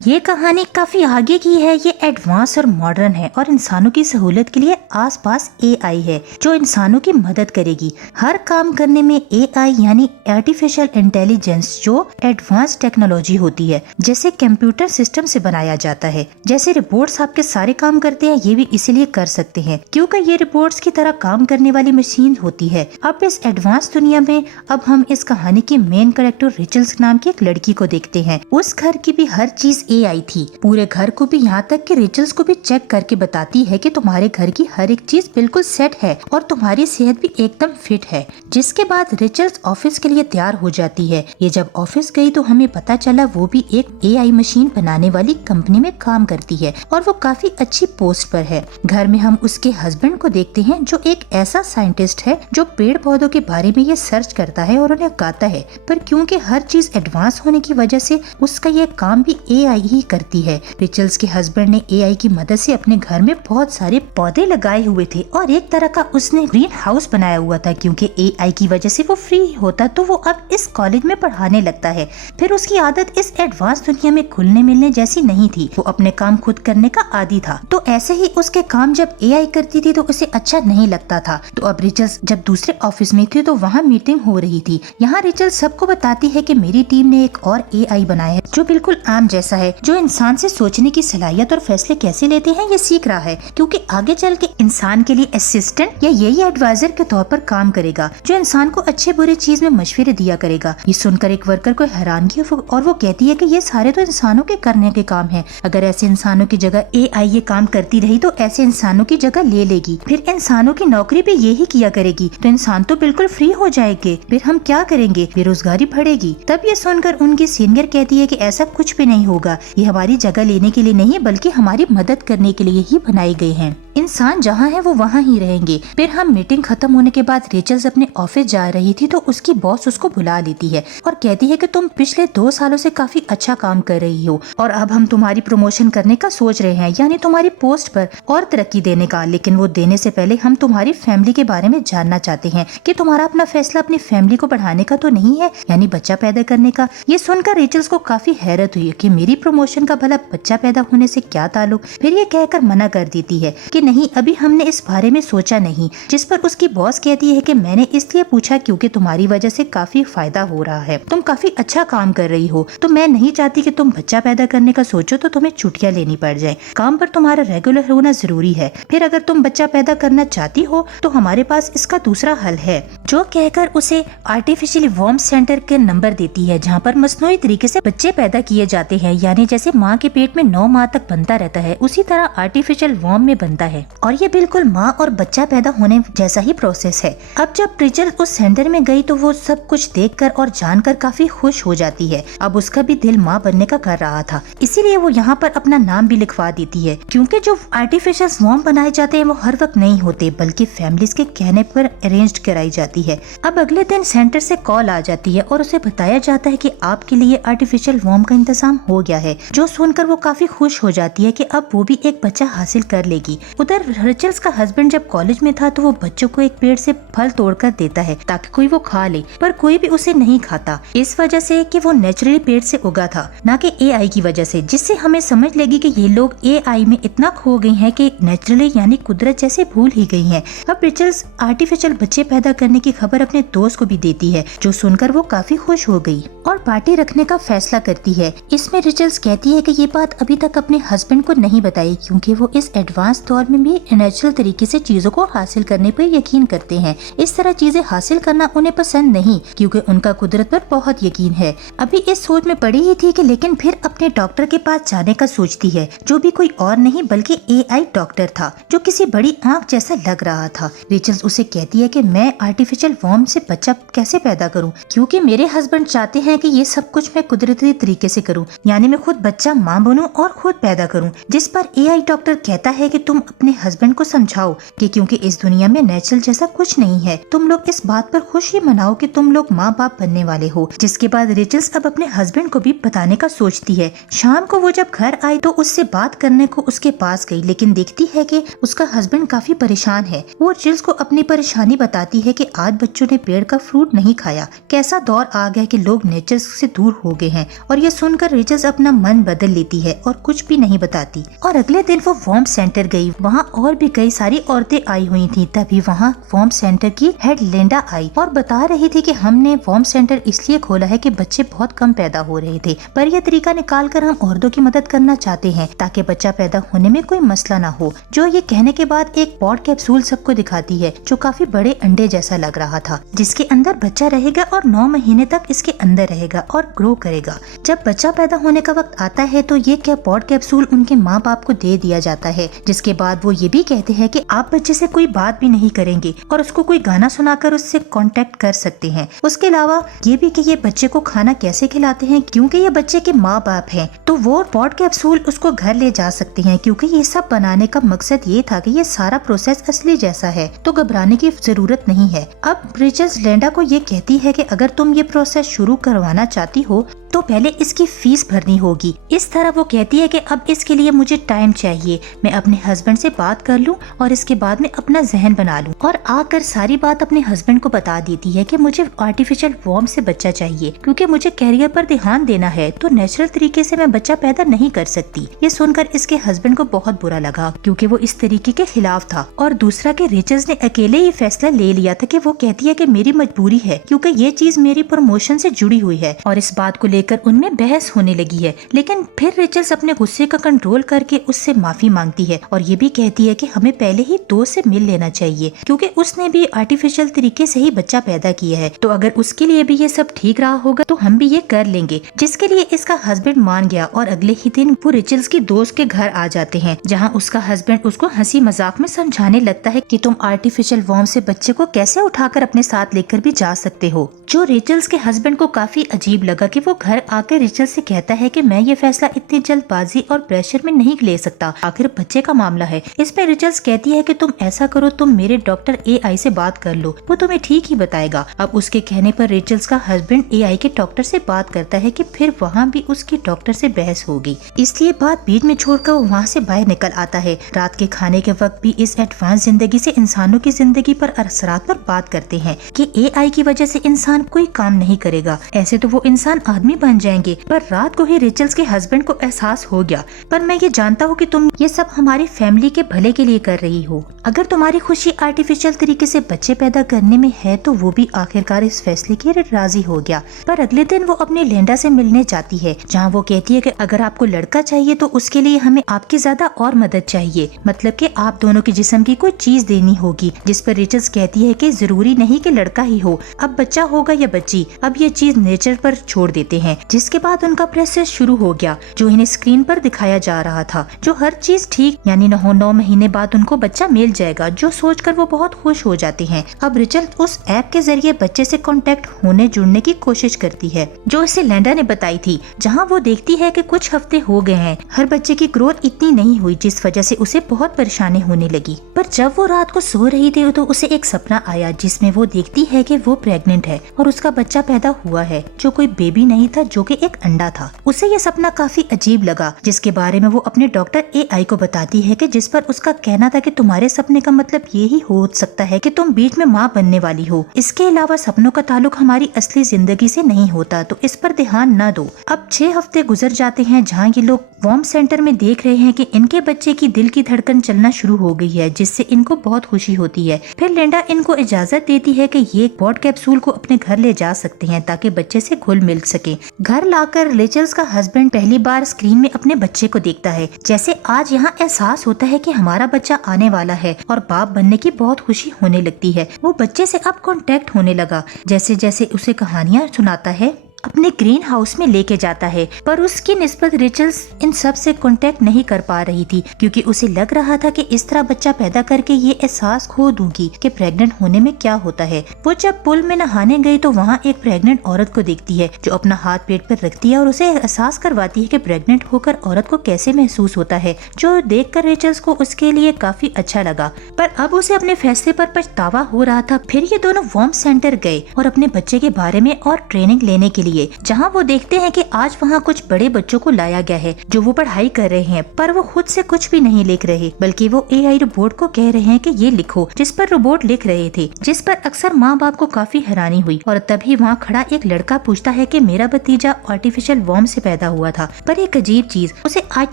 ये कहानी काफी आगे की है। ये एडवांस और मॉडर्न है और इंसानों की सहूलियत के लिए आसपास एआई है जो इंसानों की मदद करेगी हर काम करने में। एआई यानी आर्टिफिशियल इंटेलिजेंस जो एडवांस टेक्नोलॉजी होती है, जैसे कंप्यूटर सिस्टम से बनाया जाता है। जैसे रिपोर्ट्स आपके सारे काम करते हैं, ये भी इसीलिए कर सकते हैं क्योंकि ये रिपोर्ट्स की तरह काम करने वाली मशीन होती है। अब इस एडवांस दुनिया में अब हम इस कहानी की मेन कैरेक्टर रिचल्स नाम की एक लड़की को देखते हैं। उस घर की भी हर चीज एआई थी, पूरे घर को भी, यहाँ तक कि रिचल्स को भी चेक करके बताती है कि तुम्हारे घर की हर एक चीज बिल्कुल सेट है और तुम्हारी सेहत भी एकदम फिट है। जिसके बाद रिचल्स ऑफिस के लिए तैयार हो जाती है। ये जब ऑफिस गई तो हमें पता चला वो भी एक एआई मशीन बनाने वाली कंपनी में काम करती है और वो काफी अच्छी पोस्ट पर है। घर में हम उसके हस्बैंड को देखते हैं जो एक ऐसा साइंटिस्ट है जो पेड़ पौधों के बारे में ये सर्च करता है और उन्हें गाता है, पर क्योंकि हर चीज एडवांस होने की वजह से उसका ये काम भी एआई ही करती है। रिचल्स के हस्बैंड ने एआई की मदद से अपने घर में बहुत सारे पौधे लगाए हुए थे और एक तरह का उसने ग्रीन हाउस बनाया हुआ था। क्योंकि एआई की वजह से वो फ्री होता तो वो अब इस कॉलेज में पढ़ाने लगता है। फिर उसकी आदत इस एडवांस दुनिया में घुलने मिलने जैसी नहीं थी, वो अपने काम खुद करने का आदी था। तो ऐसे ही उसके काम जब एआई करती थी तो उसे अच्छा नहीं लगता था। तो अब रिचल्स जब दूसरे ऑफिस में थी तो वहाँ मीटिंग हो रही थी। यहाँ रिचल्स सबको बताती है कि मेरी टीम ने एक और एआई बनाया है जो बिल्कुल आम जैसा है, जो इंसान से सोचने की सलाहियत और फैसले कैसे लेते हैं ये सीख रहा है। क्योंकि आगे चल के इंसान के लिए असिस्टेंट या यही एडवाइजर के तौर पर काम करेगा जो इंसान को अच्छे बुरे चीज में मशवरे दिया करेगा। ये सुनकर एक वर्कर को हैरानगी और वो कहती है कि ये सारे तो इंसानों के करने के काम है। अगर ऐसे इंसानों की जगह एआई ये काम करती रही तो ऐसे इंसानों की जगह ले लेगी, फिर इंसानों की नौकरी भी यही किया करेगी, तो इंसान तो बिल्कुल फ्री हो जाएंगे। फिर हम क्या करेंगे, बेरोजगारी बढ़ेगी। तब ये सुनकर उनकी सीनियर कहती है कि ऐसा कुछ भी नहीं होगा, ये हमारी जगह लेने के लिए नहीं बल्कि हमारी मदद करने के लिए ही बनाए गए हैं। इंसान जहाँ है वो वहाँ ही रहेंगे। फिर हम मीटिंग खत्म होने के बाद रेचल्स अपने ऑफिस जा रही थी तो उसकी बॉस उसको बुला लेती है और कहती है कि तुम पिछले 2 सालों से काफी अच्छा काम कर रही हो और अब हम तुम्हारी प्रमोशन करने का सोच रहे हैं, यानी तुम्हारी पोस्ट पर और तरक्की देने का। लेकिन वो देने से पहले हम तुम्हारी फैमिली के बारे में जानना चाहते हैं कि तुम्हारा अपना फैसला अपनी फैमिली को बढ़ाने का तो नहीं है, यानी बच्चा पैदा करने का। ये सुनकर रेचल्स को काफी हैरत हुई कि मेरी प्रमोशन का भला बच्चा पैदा होने से क्या ताल्लुक। फिर ये कहकर मना कर देती है कि नहीं, अभी हमने इस बारे में सोचा नहीं। जिस पर उसकी बॉस कहती है कि मैंने इसलिए पूछा क्योंकि तुम्हारी वजह से काफी फायदा हो रहा है, तुम काफी अच्छा काम कर रही हो, तो मैं नहीं चाहती कि तुम बच्चा पैदा करने का सोचो तो तुम्हें छुट्टियां लेनी पड़ जाए। काम पर तुम्हारा रेगुलर होना जरूरी है। फिर अगर तुम बच्चा पैदा करना चाहती हो तो हमारे पास इसका दूसरा हल है, जो कहकर उसे आर्टिफिशियल वॉर्म सेंटर के नंबर देती है जहाँ पर मसनूई तरीके से बच्चे पैदा किए जाते हैं, यानी जैसे माँ के पेट में 9 माह तक बनता रहता है उसी तरह आर्टिफिशियल वॉर्म में बनता है और ये बिल्कुल माँ और बच्चा पैदा होने जैसा ही प्रोसेस है। अब जब रिचल उस सेंटर में गई तो वो सब कुछ देखकर और जानकर काफी खुश हो जाती है। अब उसका भी दिल माँ बनने का कर रहा था, इसीलिए वो यहाँ पर अपना नाम भी लिखवा देती है। क्योंकि जो आर्टिफिशियल वॉर्म बनाए जाते हैं वो हर वक्त नहीं होते बल्कि फैमिलीज के कहने पर अरेंज कराई जाती है। अब अगले दिन सेंटर से कॉल आ जाती है और उसे बताया जाता है कि आपके लिए आर्टिफिशियल वॉर्म का इंतजाम हो गया है। जो सुनकर वो काफी खुश हो जाती है कि अब वो भी एक बच्चा हासिल कर लेगी। उधर रिचल्स का हस्बैंड जब कॉलेज में था तो वो बच्चों को एक पेड़ से फल तोड़कर देता है ताकि कोई वो खा ले, पर कोई भी उसे नहीं खाता, इस वजह से कि वो नेचुरली पेड़ से उगा था, ना कि एआई की वजह से। जिससे हमें समझ लगी कि ये लोग एआई में इतना खो गई हैं कि नेचुरली यानी कुदरत जैसे भूल ही गई हैं। अब रिचल्स आर्टिफिशियल बच्चे पैदा करने की खबर अपने दोस्त को भी देती है, जो सुनकर वो काफी खुश हो गई और पार्टी रखने का फैसला करती है। इसमें रिचल्स कहती है कि ये बात अभी तक अपने हस्बैंड को नहीं बताई क्योंकि वो इस एडवांस दौर में भी नेचुरल तरीके से चीजों को हासिल करने पर यकीन करते हैं। इस तरह चीजें हासिल करना उन्हें पसंद नहीं क्योंकि उनका कुदरत पर बहुत यकीन है। अभी इस सोच में पड़ी ही थी कि लेकिन फिर अपने डॉक्टर के पास जाने का सोचती है, जो भी कोई और नहीं बल्कि एआई डॉक्टर था जो किसी बड़ी आंख जैसा लग रहा था। रिचल्स उसे कहती है कि मैं आर्टिफिशियल वॉर्म से बच्चा कैसे पैदा करूं, क्योंकि मेरे हस्बैंड चाहते हैं कि ये सब कुछ मैं कुदरती तरीके से करूं, यानी मैं खुद बच्चा माँ बनूं और खुद पैदा करूं। जिस पर एआई डॉक्टर कहता है कि तुम अपने हस्बैंड को समझाओ कि क्योंकि इस दुनिया में नेचुरल जैसा कुछ नहीं है, तुम लोग इस बात पर खुशी मनाओ कि तुम लोग माँ बाप बनने वाले हो। जिसके बाद रिचल्स अब अपने हस्बैंड को भी बताने का सोचती है। शाम को वो जब घर आई तो उससे बात करने को उसके पास गई, लेकिन देखती है कि उसका हस्बैंड काफी परेशान है। वो रिचल्स को अपनी परेशानी बताती है कि आज बच्चों ने पेड़ का फ्रूट नहीं खाया, कैसा दौर आ गया कि लोग नेचर से दूर हो गए हैं। और ये सुनकर रिचल्स अपना अपना मन बदल लेती है और कुछ भी नहीं बताती। और अगले दिन वो वॉर्म सेंटर गई। वहाँ और भी कई सारी औरतें आई हुई थी। तभी वहाँ वॉर्म सेंटर की हेड लिंडा आई और बता रही थी कि हमने वॉर्म सेंटर इसलिए खोला है कि बच्चे बहुत कम पैदा हो रहे थे, पर यह तरीका निकाल कर हम औरतों की मदद करना चाहते हैं ताकि बच्चा पैदा होने में कोई मसला ना हो। जो ये कहने के बाद एक पॉड कैप्सूल सबको दिखाती है जो काफी बड़े अंडे जैसा लग रहा था, जिसके अंदर बच्चा रहेगा और 9 महीने तक इसके अंदर रहेगा और ग्रो करेगा। जब बच्चा पैदा होने का वक्त आता है तो ये क्या पॉड कैप्सूल उनके माँ बाप को दे दिया जाता है, जिसके बाद वो ये भी कहते हैं कि आप बच्चे से कोई बात भी नहीं करेंगे और उसको कोई गाना सुनाकर उससे कांटेक्ट कर सकते हैं। उसके अलावा ये भी कि ये बच्चे को खाना कैसे खिलाते हैं, क्योंकि ये बच्चे के माँ बाप हैं तो वो पॉड कैप्सूल उसको घर ले जा सकते हैं, क्योंकि ये सब बनाने का मकसद ये था कि ये सारा प्रोसेस असली जैसा है, तो घबराने की जरूरत नहीं है। अब रेचल लिंडा को ये कहती है कि अगर तुम ये प्रोसेस शुरू करवाना चाहती हो तो पहले इसकी फीस भरनी होगी। इस तरह वो कहती है कि अब इसके लिए मुझे टाइम चाहिए, मैं अपने हस्बैंड से बात कर लूं और इसके बाद में अपना जहन बना लूं। और आकर सारी बात अपने हस्बैंड को बता देती है कि मुझे आर्टिफिशियल वॉर्म से बच्चा चाहिए, क्योंकि मुझे कैरियर पर ध्यान देना है, तो नेचुरल तरीके से मैं बच्चा पैदा नहीं कर सकती। ये सुनकर इसके हस्बैंड को बहुत बुरा लगा, क्योंकि वो इस तरीके के खिलाफ था। और दूसरा कि रेचल ने अकेले ये फैसला ले लिया था कि वो कहती है कि मेरी मजबूरी है, क्योंकि ये चीज मेरी प्रमोशन से जुड़ी हुई है। और इस बात को लेकर उनमें बहस होने लगी है, लेकिन फिर रेचल अपने गुस्से का कंट्रोल करके उससे माफी मांगती है और ये भी कहती है कि हमें पहले ही दोस्त से मिल लेना चाहिए, क्योंकि उसने भी आर्टिफिशियल तरीके से ही बच्चा पैदा किया है, तो अगर उसके लिए भी ये सब ठीक रहा होगा तो हम भी ये कर लेंगे। जिसके लिए इसका हस्बैंड मान गया और अगले ही दिन वो रेचल की दोस्त के घर आ जाते हैं, जहाँ उसका हस्बैंड उसको हंसी मजाक में समझाने लगता है कि तुम आर्टिफिशियल वॉर्म से बच्चे को कैसे उठाकर अपने साथ लेकर भी जा सकते हो। जो रेचल के हस्बैंड को काफी अजीब लगा कि वो घर आकर रेचल से कहता है कि मैं ये फैसला इतनी जल्दबाजी और प्रेशर में नहीं ले सकता, आखिर बच्चे का मामला है। इसमें रेचल कहती है कि तुम ऐसा करो, तुम मेरे डॉक्टर AI से बात कर लो, वो तुम्हें ठीक ही बताएगा। अब उसके कहने पर रेचल का हस्बैंड AI के डॉक्टर से बात करता है कि फिर वहाँ भी उसकी डॉक्टर से बहस होगी, इसलिए बात बीच में छोड़कर वो वहाँ से बाहर निकल आता है। रात के खाने के वक्त भी इस एडवांस जिंदगी से इंसानों की जिंदगी पर असरात पर बात करते हैं कि AI की वजह से इंसान कोई काम नहीं करेगा, ऐसे तो वो इंसान आदमी बन जाएंगे। पर रात को ही रेचल के हस्बैंड को एहसास हो गया, पर मैं ये जानता हूँ कि तुम ये सब हमारी फैमिली के भले के लिए कर रही हो। अगर तुम्हारी खुशी आर्टिफिशियल तरीके से बच्चे पैदा करने में है तो वो भी आखिरकार इस फैसले के लिए राजी हो गया। पर अगले दिन वो अपने लिंडा से मिलने जाती है, जहाँ वो कहती है कि अगर आपको लड़का चाहिए तो उसके लिए हमें आपकी ज्यादा और मदद चाहिए, मतलब कि आप दोनों के जिस्म की कोई चीज देनी होगी। जिस पर रेचल कहती है कि जरूरी नहीं कि लड़का ही हो, अब बच्चा होगा या बच्ची, अब ये चीज नेचर पर छोड़ देते हैं। जिसके बाद उनका प्रोसेस शुरू हो गया जो इन्हें स्क्रीन पर दिखाया जा रहा था, जो हर चीज ठीक यानी 9 महीने बाद उनको बच्चा मिल जाएगा, जो सोचकर वो बहुत खुश हो जाते हैं। अब रेचल उस ऐप के जरिए बच्चे से कांटेक्ट होने जुड़ने की कोशिश करती है जो इसे लिंडा ने बताई थी, जहां वो देखती है कि कुछ हफ्ते हो गए हैं, हर बच्चे की ग्रोथ इतनी नहीं हुई, जिस वजह से उसे बहुत परेशानी होने लगी। पर जब वो रात को सो रही थी तो उसे एक सपना आया जिसमें वो देखती है कि वो प्रेग्नेंट है और उसका बच्चा पैदा हुआ है, जो कोई बेबी नहीं था, जो कि एक अंडा था। उसे ये सपना काफी अजीब लगा, जिसके बारे में वो अपने डॉक्टर AI को बताती है कि जिस पर उसका कहना था कि तुम्हारे सपने का मतलब ये ही हो सकता है कि तुम बीच में माँ बनने वाली हो। इसके अलावा सपनों का ताल्लुक हमारी असली जिंदगी से नहीं होता, तो इस पर ध्यान न दो। अब 6 हफ्ते गुजर जाते हैं, जहाँ ये लोग वॉर्म सेंटर में देख रहे हैं कि इनके बच्चे की दिल की धड़कन चलना शुरू हो गई है, जिससे इनको बहुत खुशी होती है। फिर लिंडा इनको इजाजत देती है कि ये पॉड कैप्सूल को अपने घर ले जा सकते हैं ताकि बच्चे से घुल मिल सके। घर लाकर रेचल का हस्बैंड पहली बार स्क्रीन में अपने बच्चे को देखता है। जैसे आज यहाँ एहसास होता है कि हमारा बच्चा आने वाला है और बाप बनने की बहुत खुशी होने लगती है। वो बच्चे से अब कांटेक्ट होने लगा, जैसे जैसे उसे कहानियाँ सुनाता है, अपने ग्रीन हाउस में लेके जाता है। पर उसकी निस्बत रेचल इन सब से कांटेक्ट नहीं कर पा रही थी, क्योंकि उसे लग रहा था कि इस तरह बच्चा पैदा करके ये एहसास खो दूंगी कि प्रेग्नेंट होने में क्या होता है। वो जब पुल में नहाने गई तो वहाँ एक प्रेग्नेंट औरत को देखती है जो अपना हाथ पेट पर रखती है और उसे एहसास करवाती है कि प्रेग्नेंट होकर औरत को कैसे महसूस होता है, जो देख कर रेचल को उसके लिए काफी अच्छा लगा। पर अब उसे अपने फैसले पर पछतावा हो रहा था। फिर ये दोनों वॉर्म सेंटर गए और अपने बच्चे के बारे में और ट्रेनिंग लेने के लिए लिए, जहाँ वो देखते हैं कि आज वहाँ कुछ बड़े बच्चों को लाया गया है जो वो पढ़ाई कर रहे हैं, पर वो खुद से कुछ भी नहीं लिख रहे, बल्कि वो AI रोबोट को कह रहे हैं कि ये लिखो, जिस पर रोबोट लिख रहे थे, जिस पर अक्सर माँ बाप को काफी हैरानी हुई। और तभी वहाँ खड़ा एक लड़का पूछता है कि मेरा भतीजा आर्टिफिशियल वॉर्म से पैदा हुआ था, पर एक अजीब चीज, उसे आज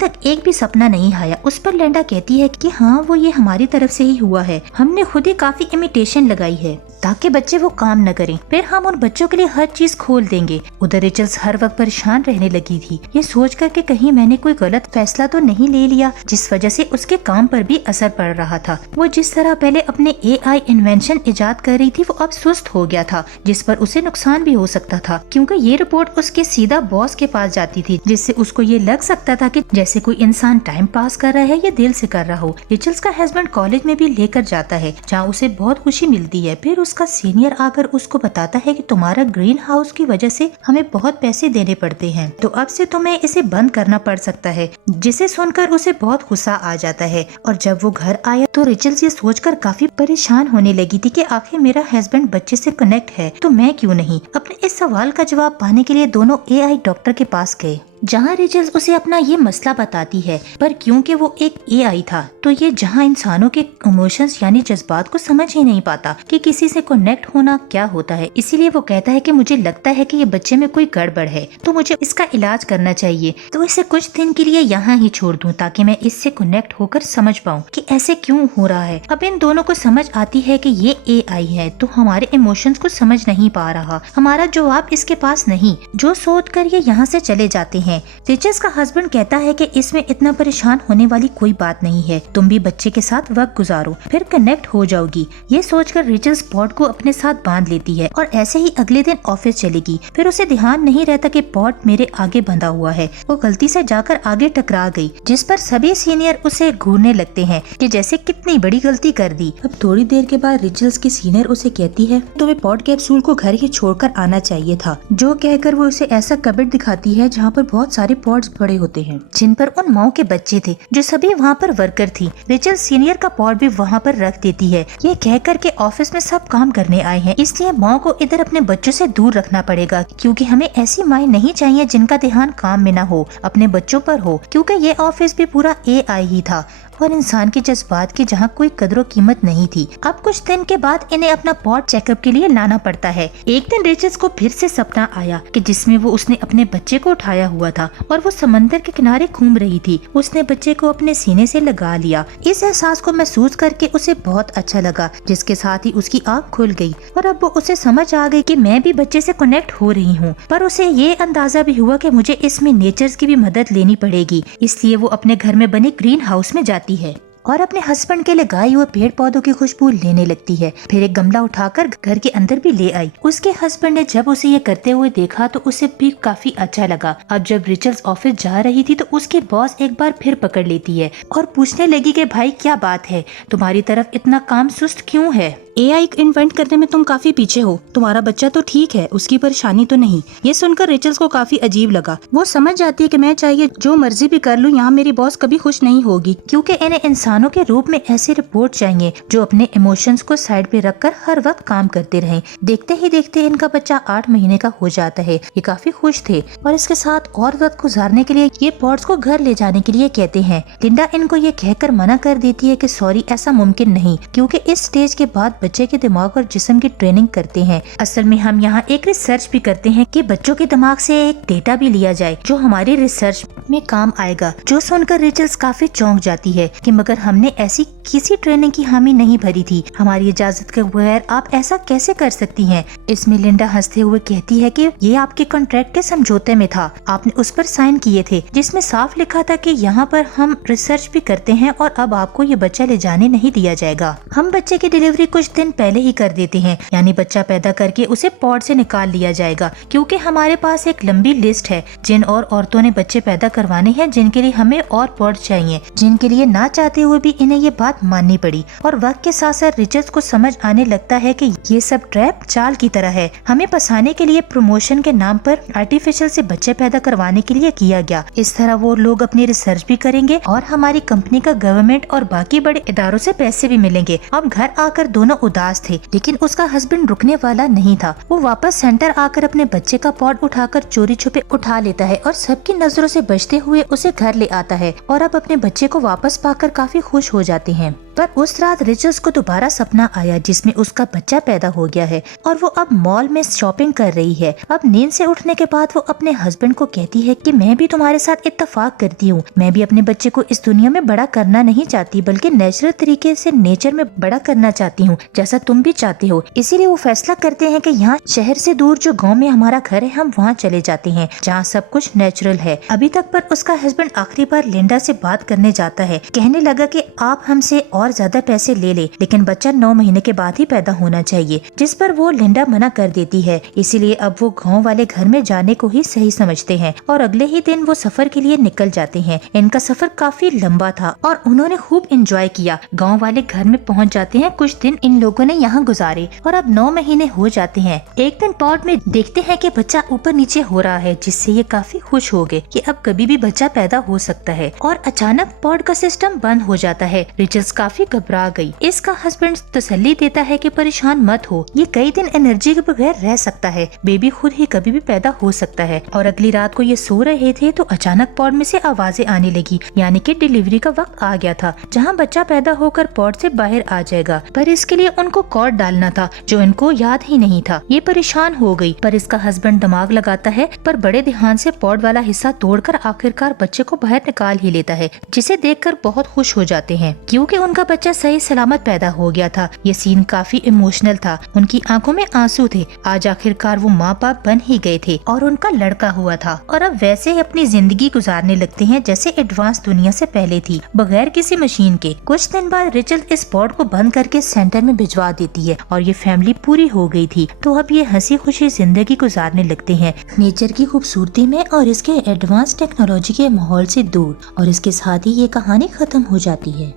तक एक भी सपना नहीं आया। उस पर लिंडा कहती है कि हाँ, वो ये हमारी तरफ से ही हुआ है, हमने खुद ही काफी इमिटेशन लगाई है ताकि बच्चे वो काम न करें, फिर हम उन बच्चों के लिए हर चीज खोल देंगे। उधर रिचल्स हर वक्त परेशान रहने लगी थी, ये सोचकर कि कहीं मैंने कोई गलत फैसला तो नहीं ले लिया जिस वजह से उसके काम पर भी असर पड़ रहा था। वो जिस तरह पहले अपने AI इन्वेंशन इजाद कर रही थी, वो अब सुस्त हो गया था, जिस पर उसे नुकसान भी हो सकता था, क्योंकि ये रिपोर्ट उसके सीधा बॉस के पास जाती थी, जिससे उसको ये लग सकता था कि जैसे कोई इंसान टाइम पास कर रहा है या दिल से कर रहा हो। रिचल्स का हस्बैंड कॉलेज में भी लेकर जाता है, जहाँ उसे बहुत खुशी मिलती है। फिर उसका सीनियर आकर उसको बताता है कि तुम्हारा ग्रीन हाउस की वजह से हमें बहुत पैसे देने पड़ते हैं, तो अब से तुम्हें इसे बंद करना पड़ सकता है, जिसे सुनकर उसे बहुत गुस्सा आ जाता है। और जब वो घर आया तो रिचल्स ये सोचकर काफी परेशान होने लगी थी कि आखिर मेरा हस्बैंड बच्चे से कनेक्ट है तो मैं क्यों नहीं। अपने इस सवाल का जवाब पाने के लिए दोनों AI डॉक्टर के पास गए, जहाँ रिचल्स उसे अपना ये मसला बताती है, पर क्योंकि वो एक AI था तो ये जहाँ इंसानों के इमोशंस यानी जज्बात को समझ ही नहीं पाता कि किसी से कनेक्ट होना क्या होता है, इसीलिए वो कहता है कि मुझे लगता है कि ये बच्चे में कोई गड़बड़ है, तो मुझे इसका इलाज करना चाहिए, तो इसे कुछ दिन के लिए यहाँ ही छोड़ दूं ताकि मैं इससे कनेक्ट होकर समझ पाऊँ कि ऐसे क्यों हो रहा है। अब इन दोनों को समझ आती है कि ये AI है तो हमारे इमोशंस को समझ नहीं पा रहा, हमारा जवाब इसके पास नहीं, जो सोच कर ये यहाँ से चले जाते हैं। रिचल्स का हस्बैंड कहता है कि इसमें इतना परेशान होने वाली कोई बात नहीं है, तुम भी बच्चे के साथ वक्त गुजारो, फिर कनेक्ट हो जाओगी। ये सोचकर रिचल्स पॉट को अपने साथ बांध लेती है और ऐसे ही अगले दिन ऑफिस चलेगी। फिर उसे ध्यान नहीं रहता कि पॉट मेरे आगे बंधा हुआ है, वो गलती से जाकर आगे टकरा गई, जिस पर सभी सीनियर उसे घूरने लगते हैं कि जैसे कितनी बड़ी गलती कर दी। अब थोड़ी देर के बाद रिचल्स की सीनियर उसे कहती है तुम्हें पॉट कैप्सूल को घर ही छोड़कर आना चाहिए था, जो कहकर वो उसे ऐसा कबर्ड दिखाती है जहाँ पर बहुत सारे पॉट्स पड़े होते हैं, जिन पर उन माओ के बच्चे थे जो सभी वहाँ पर वर्कर थी। रिचल सीनियर का पॉट भी वहाँ पर रख देती है, ये कहकर के ऑफिस में सब काम करने आए हैं, इसलिए माओ को इधर अपने बच्चों से दूर रखना पड़ेगा, क्योंकि हमें ऐसी माएँ नहीं चाहिए जिनका ध्यान काम में न हो, अपने बच्चों पर हो, क्योंकि ये ऑफिस भी पूरा AI ही था और इंसान के जज्बात की जहाँ कोई कदर कीमत नहीं थी। अब कुछ दिन के बाद इन्हें अपना पॉट चेकअप के लिए लाना पड़ता है। एक दिन रिचल्स को फिर से सपना आया कि जिसमें वो उसने अपने बच्चे को उठाया हुआ था और वो समंदर के किनारे घूम रही थी। उसने बच्चे को अपने सीने से लगा लिया। इस एहसास को महसूस करके उसे बहुत अच्छा लगा, जिसके साथ ही उसकी आँख खुल गई और अब वो उसे समझ आ गई कि मैं भी बच्चे से कनेक्ट हो रही हूँ। पर उसे ये अंदाजा भी हुआ कि मुझे इसमें नेचर्स की भी मदद लेनी पड़ेगी, इसलिए वो अपने घर में बने ग्रीन हाउस में जाती है और अपने हस्बैंड के लिए लगाए हुए पेड़ पौधों की खुशबू लेने लगती है। फिर एक गमला उठाकर घर के अंदर भी ले आई। उसके हस्बैंड ने जब उसे ये करते हुए देखा तो उसे भी काफी अच्छा लगा। अब जब रिचल्स ऑफिस जा रही थी तो उसके बॉस एक बार फिर पकड़ लेती है और पूछने लगी कि भाई क्या बात है, तुम्हारी तरफ इतना काम सुस्त क्यों है? AI इन्वेंट करने में तुम काफी पीछे हो, तुम्हारा बच्चा तो ठीक है, उसकी परेशानी तो नहीं। ये सुनकर रिचल्स को काफी अजीब लगा। वो समझ जाती है कि मैं चाहिए जो मर्जी भी कर लूं, यहाँ मेरी बॉस कभी खुश नहीं होगी, क्योंकि इन्हें इंसानों के रूप में ऐसी रिपोर्ट चाहिए जो अपने इमोशंस को साइड पे रखकर हर वक्त काम करते रहें। देखते ही देखते इनका बच्चा 8 महीने का हो जाता है। ये काफी खुश थे और इसके साथ और वक्त गुजारने के लिए ये पॉट्स को घर ले जाने के लिए कहते हैं। लिंडा इनको ये कहकर मना कर देती है कि सॉरी, ऐसा मुमकिन नहीं, क्योंकि इस स्टेज के बाद बच्चे के दिमाग और जिस्म की ट्रेनिंग करते हैं। असल में हम यहाँ एक रिसर्च भी करते हैं कि बच्चों के दिमाग से एक डेटा भी लिया जाए जो हमारी रिसर्च में काम आएगा। जो सुनकर रिचल्स काफी चौंक जाती है कि मगर हमने ऐसी किसी ट्रेनिंग की हामी नहीं भरी थी, हमारी इजाजत के बगैर आप ऐसा कैसे कर सकती हैं? इसमें लिंडा हंसते हुए कहती है कि ये आपके कॉन्ट्रैक्ट के समझौते में था, आपने उस पर साइन किए थे जिसमें साफ लिखा था कि यहाँ पर हम रिसर्च भी करते हैं और अब आपको ये बच्चा ले जाने नहीं दिया जाएगा। हम बच्चे की डिलीवरी कुछ दिन पहले ही कर देते हैं, यानी बच्चा पैदा करके उसे पॉड से निकाल लिया जाएगा, क्योंकि हमारे पास एक लंबी लिस्ट है जिन और औरतों ने बच्चे पैदा करवाने हैं जिनके लिए हमें और पॉड चाहिए, जिनके लिए ना चाहते हुए भी इन्हें ये बात माननी पड़ी। और वक्त के साथ साथ रिचर्ड्स को समझ आने लगता है कि ये सब ट्रैप चाल की तरह है, हमें फंसाने के लिए प्रमोशन के नाम पर आर्टिफिशियल से बच्चे पैदा करवाने के लिए किया गया। इस तरह वो लोग अपनी रिसर्च भी करेंगे और हमारी कंपनी का गवर्नमेंट और बाकी बड़े इदारों से पैसे भी मिलेंगे। अब घर आकर दोनों उदास थे, लेकिन उसका हस्बैंड रुकने वाला नहीं था। वो वापस सेंटर आकर अपने बच्चे का पॉड उठाकर चोरी छुपे उठा लेता है और सबकी नजरों से बचते हुए उसे घर ले आता है और अब अपने बच्चे को वापस पाकर काफी खुश हो जाते हैं। पर उस रात रिचर्ड्स को दोबारा सपना आया जिसमें उसका बच्चा पैदा हो गया है और वो अब मॉल में शॉपिंग कर रही है। अब नींद से उठने के बाद वो अपने हस्बैंड को कहती है कि मैं भी तुम्हारे साथ इत्तेफाक करती हूँ, मैं भी अपने बच्चे को इस दुनिया में बड़ा करना नहीं चाहती बल्कि नेचुरल तरीके से नेचर में बड़ा करना चाहती हूँ, जैसा तुम भी चाहते हो। इसीलिए वो फैसला करते हैं कि यहाँ शहर से दूर जो गाँव में हमारा घर है हम वहाँ चले जाते हैं जहाँ सब कुछ नेचुरल है। अभी तक पर उसका हस्बैंड आखिरी बार लिंडा से बात करने जाता है, कहने लगा कि आप हमसे और ज्यादा पैसे ले ले लेकिन बच्चा 9 महीने के बाद ही पैदा होना चाहिए, जिस पर वो लिंडा मना कर देती है। इसीलिए अब वो गांव वाले घर में जाने को ही सही समझते हैं और अगले ही दिन वो सफर के लिए निकल जाते हैं। इनका सफर काफी लंबा था और उन्होंने खूब एंजॉय किया। गांव वाले घर में पहुंच जाते हैं। कुछ दिन इन लोगों ने यहाँ गुजारे और अब 9 महीने हो जाते हैं। एक दिन पॉड में देखते हैं कि बच्चा ऊपर नीचे हो रहा है, जिससे ये काफी खुश हो गए कि अब कभी भी बच्चा पैदा हो सकता है। और अचानक पॉड का सिस्टम बंद हो जाता है। रिचर्ड्स काफी घबरा गई। इसका हस्बैंड तसल्ली देता है कि परेशान मत हो, ये कई दिन एनर्जी के बगैर रह सकता है, बेबी खुद ही कभी भी पैदा हो सकता है। और अगली रात को ये सो रहे थे तो अचानक पॉड में से आवाजें आने लगी, यानी कि डिलीवरी का वक्त आ गया था जहां बच्चा पैदा होकर पॉड से बाहर आ जाएगा। पर इसके लिए उनको कॉर्ड डालना था जो इनको याद ही नहीं था। ये परेशान हो गई, पर इसका हस्बैंड दिमाग लगाता है पर बड़े ध्यान से पॉड वाला हिस्सा तोड़कर आखिरकार बच्चे को बाहर निकाल ही लेता है, जिसे देखकर बहुत खुश हो जाते हैं क्योंकि उनका बच्चा सही सलामत पैदा हो गया था। ये सीन काफी इमोशनल था, उनकी आंखों में आंसू थे। आज आखिरकार वो माँ बाप बन ही गए थे और उनका लड़का हुआ था और अब वैसे ही अपनी जिंदगी गुजारने लगते हैं जैसे एडवांस दुनिया से पहले थी, बगैर किसी मशीन के। कुछ दिन बाद रिचल इस पॉड को बंद करके सेंटर में भिजवा देती है और ये फैमिली पूरी हो गई थी। तो अब ये हंसी खुशी जिंदगी गुजारने लगते हैं नेचर की खूबसूरती में और इसके एडवांस टेक्नोलॉजी के माहौल से दूर। और इसके साथ ही ये कहानी खत्म हो जाती है।